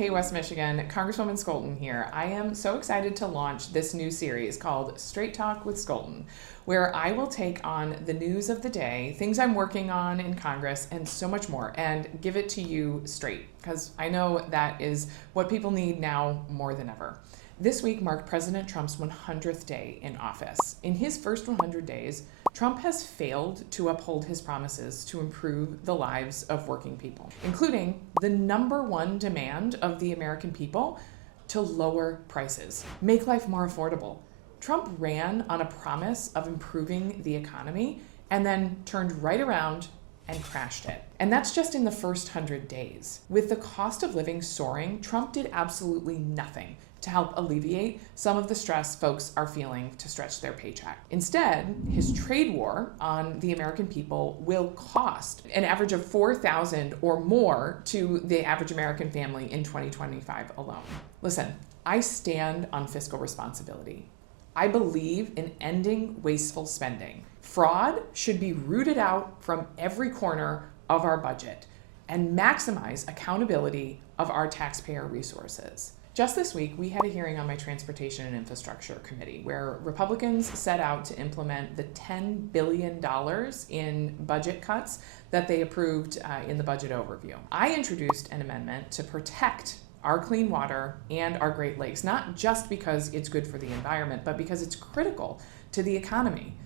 Hey West Michigan, Congresswoman Scholten here. I am so excited to launch this new series called Straight Talk with Scholten, where I will take on the news of the day, things I'm working on in Congress, and so much more, and give it to you straight, because I know that is what people need now more than ever. This week marked President Trump's 100th day in office. In his first 100 days, Trump has failed to uphold his promises to improve the lives of working people, including the #1 demand of the American people to lower prices, make life more affordable. Trump ran on a promise of improving the economy and then turned right around and crashed it. And that's just in the first 100 days. With the cost of living soaring, Trump did absolutely nothing to help alleviate some of the stress folks are feeling to stretch their paycheck. Instead, his trade war on the American people will cost an average of $4,000 or more to the average American family in 2025 alone. Listen, I stand on fiscal responsibility. I believe in ending wasteful spending. Fraud should be rooted out from every corner of our budget and maximize accountability of our taxpayer resources. Just this week, we had a hearing on my Transportation and Infrastructure Committee where Republicans set out to implement the $10 billion in budget cuts that they approved in the budget overview. I introduced an amendment to protect our clean water and our Great Lakes, not just because it's good for the environment, but because it's critical to the economy.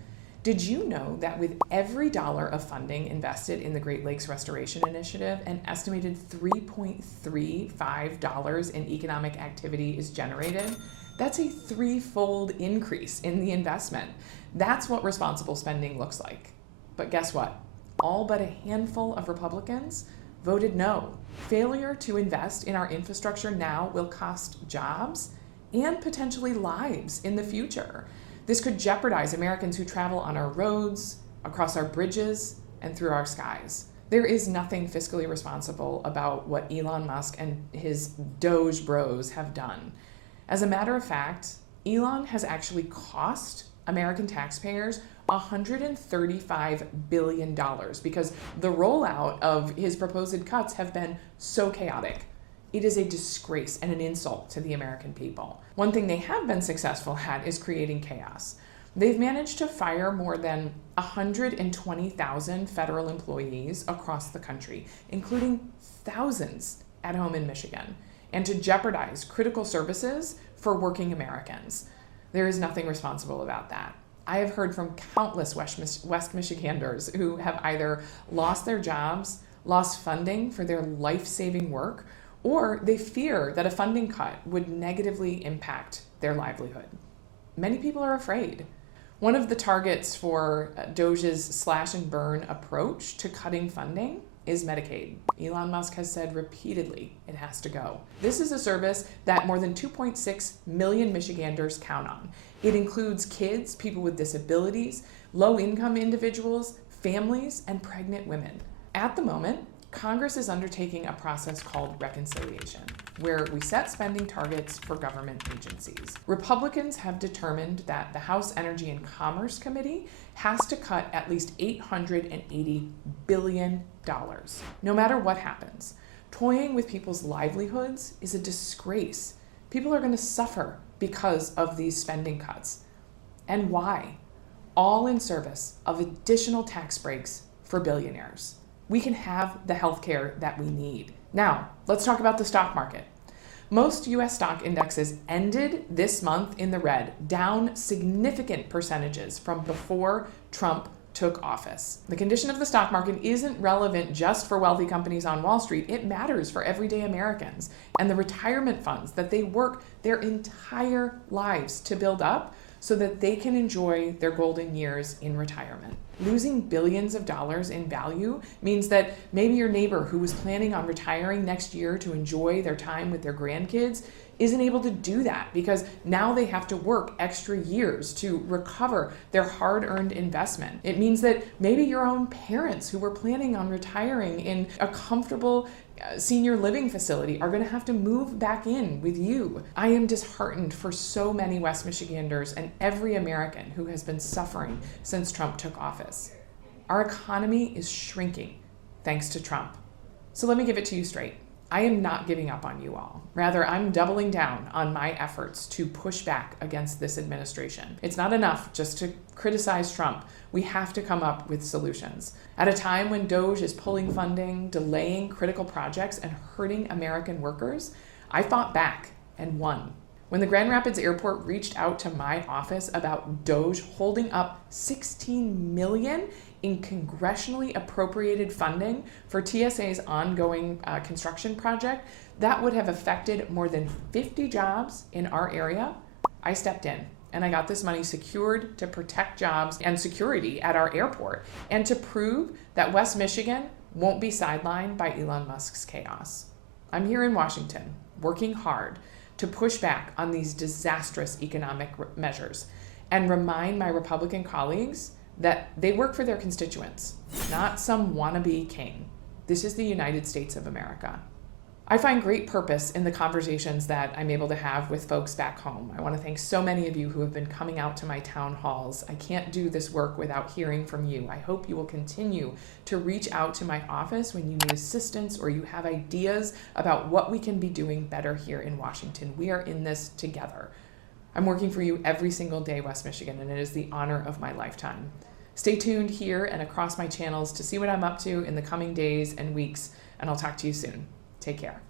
Did you know that with every dollar of funding invested in the Great Lakes Restoration Initiative, an estimated $3.35 in economic activity is generated? That's a threefold increase in the investment. That's what responsible spending looks like. But guess what? All but a handful of Republicans voted no. Failure to invest in our infrastructure now will cost jobs and potentially lives in the future. This could jeopardize Americans who travel on our roads, across our bridges, and through our skies. There is nothing fiscally responsible about what Elon Musk and his Doge bros have done. As a matter of fact, Elon has actually cost American taxpayers $135 billion because the rollout of his proposed cuts have been so chaotic. It is a disgrace and an insult to the American people. One thing they have been successful at is creating chaos. They've managed to fire more than 120,000 federal employees across the country, including thousands at home in Michigan, and to jeopardize critical services for working Americans. There is nothing responsible about that. I have heard from countless West Michiganders who have either lost their jobs, lost funding for their life-saving work, or they fear that a funding cut would negatively impact their livelihood. Many people are afraid. One of the targets for Doge's slash and burn approach to cutting funding is Medicaid. Elon Musk has said repeatedly it has to go. This is a service that more than 2.6 million Michiganders count on. It includes kids, people with disabilities, low-income individuals, families, and pregnant women. At the moment, Congress is undertaking a process called reconciliation, where we set spending targets for government agencies. Republicans have determined that the House Energy and Commerce Committee has to cut at least $880 billion. No matter what happens, toying with people's livelihoods is a disgrace. People are going to suffer because of these spending cuts. And why? All in service of additional tax breaks for billionaires. We can have the healthcare that we need. Now, let's talk about the stock market. Most US stock indexes ended this month in the red, down significant percentages from before Trump took office. The condition of the stock market isn't relevant just for wealthy companies on Wall Street. It matters for everyday Americans and the retirement funds that they work their entire lives to build up so that they can enjoy their golden years in retirement. Losing billions of dollars in value means that maybe your neighbor who was planning on retiring next year to enjoy their time with their grandkids isn't able to do that because now they have to work extra years to recover their hard-earned investment. It means that maybe your own parents who were planning on retiring in a comfortable senior living facility are going to have to move back in with you. I am disheartened for so many West Michiganders and every American who has been suffering since Trump took office. Our economy is shrinking thanks to Trump. So let me give it to you straight. I am not giving up on you all. Rather, I'm doubling down on my efforts to push back against this administration. It's not enough just to criticize Trump. We have to come up with solutions. At a time when DOGE is pulling funding, delaying critical projects, and hurting American workers, I fought back and won. When the Grand Rapids Airport reached out to my office about DOGE holding up $16 million in congressionally appropriated funding for TSA's ongoing construction project, that would have affected more than 50 jobs in our area, I stepped in. And I got this money secured to protect jobs and security at our airport and to prove that West Michigan won't be sidelined by Elon Musk's chaos. I'm here in Washington, working hard to push back on these disastrous economic measures and remind my Republican colleagues that they work for their constituents, not some wannabe king. This is the United States of America. I find great purpose in the conversations that I'm able to have with folks back home. I want to thank so many of you who have been coming out to my town halls. I can't do this work without hearing from you. I hope you will continue to reach out to my office when you need assistance or you have ideas about what we can be doing better here in Washington. We are in this together. I'm working for you every single day, West Michigan, and it is the honor of my lifetime. Stay tuned here and across my channels to see what I'm up to in the coming days and weeks, and I'll talk to you soon. Take care.